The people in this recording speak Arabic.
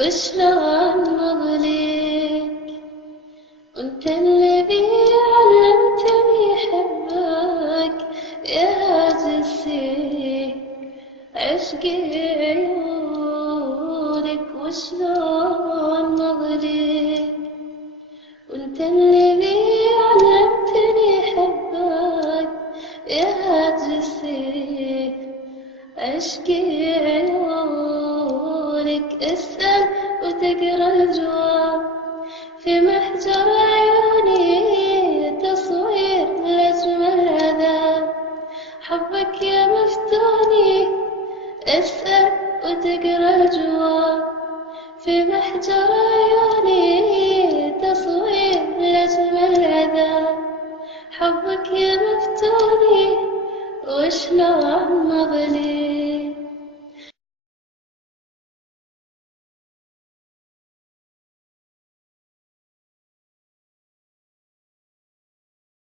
وشلون مضليك، وانت الذي علمتني حبك يا جسي، عشقي عيونك وشلون مضليك، وانت الذي علمتني حبك يا جسي، عشقي عيونك. اسأل وتقرا الجواب في محجر عيوني، تصوير لأجمل عذاب حبك يا مفتوني. اسأل وتقرا الجواب في محجر عيوني، تصوير لأجمل عذاب حبك يا مفتوني، وشلون مضلي.